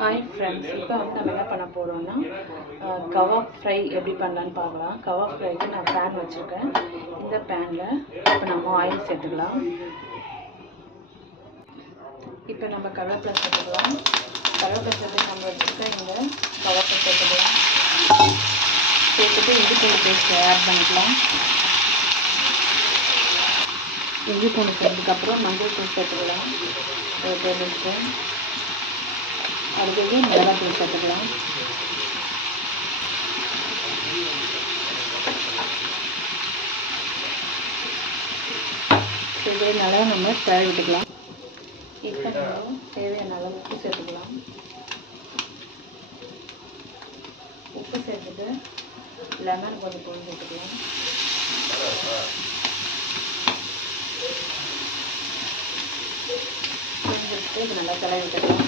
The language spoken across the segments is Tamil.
ஹாய் ஃப்ரெண்ட்ஸ், இப்போ வந்து நம்ம என்ன பண்ண போகிறோம்னா கவாப் ஃப்ரை எப்படி பண்ணலான்னு பார்க்கலாம். கவாப் ஃப்ரைக்கு நான் பேன் வச்சுருக்கேன். இந்த பேனில் இப்போ நம்ம ஆயில் சேர்த்துக்கலாம். இப்போ நம்ம கருவேப்பிலை சேர்த்துக்கலாம். கருவேப்பிலை சேர்த்து நம்ம வச்சுருக்க இந்த கவாப்பை சேர்த்துக்கலாம். சேர்த்துட்டு இஞ்சி பூண்டு பேஸ்ட் ஆட் பண்ணிக்கலாம். இஞ்சி பூண்டு சேர்த்ததுக்கப்புறம் மஞ்சள் தூள் சேர்த்துக்கலாம், ஒரு டேபிள் ஸ்பூன். அடுத்தது மிளகாத்தூள் சேர்த்துக்கலாம். இதே நல்லா நம்ம கிளறி விட்டுக்கலாம். இப்போ நம்ம தேவையான அளவு உப்பு சேர்த்துக்கலாம். உப்பு சேர்த்துட்டு லெமன் கொஞ்சம் பொருள் சேர்த்துக்கலாம். சேர்த்துட்டு இது நல்லா கிளறி விட்டுக்கலாம்.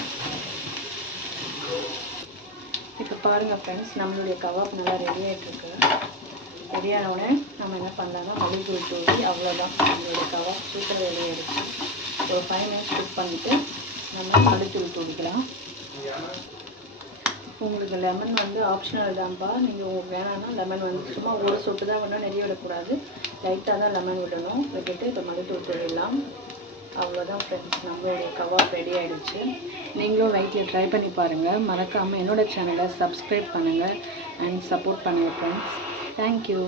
இப்போ பாருங்கள் ஃப்ரெண்ட்ஸ், நம்மளுடைய கவாப் நல்லா ரெடி ஆகிட்டுருக்கு. ரெடியானவுடனே நம்ம என்ன பண்ணலாம்னா மல்லித்தூள் தூவி, அவ்வளோதான், நம்மளுடைய கவாப் சூப்பராக ரெடி ஆகிடுச்சு. ஒரு 5 மினிட்ஸ் குக் பண்ணிவிட்டு நம்ம மல்லித்தூள் தூவிக்கலாம். உங்களுக்கு லெமன் வந்து ஆப்ஷனல் தான்ப்பா. நீங்கள் உங்களுக்கு வேணான்னா லெமன் வந்து சும்மா ஒரு சொட்டு தான் வேணும், நிறைய விடக்கூடாது, லைட்டாக தான் லெமன் விடணும். விட்டுட்டு இப்போ மல்லித்தூள் தூவிடலாம். அவ்வளோதான் ஃப்ரெண்ட்ஸ், நம்மளுடைய கவாப் ரெடி ஆகிடுச்சு. நீங்களும் வீட்டில் ட்ரை பண்ணி பாருங்கள். மறக்காமல் என்னோடய சேனலை சப்ஸ்கிரைப் பண்ணுங்கள் அண்ட் சப்போர்ட் பண்ணுங்கள் ஃப்ரெண்ட்ஸ். தேங்க்யூ.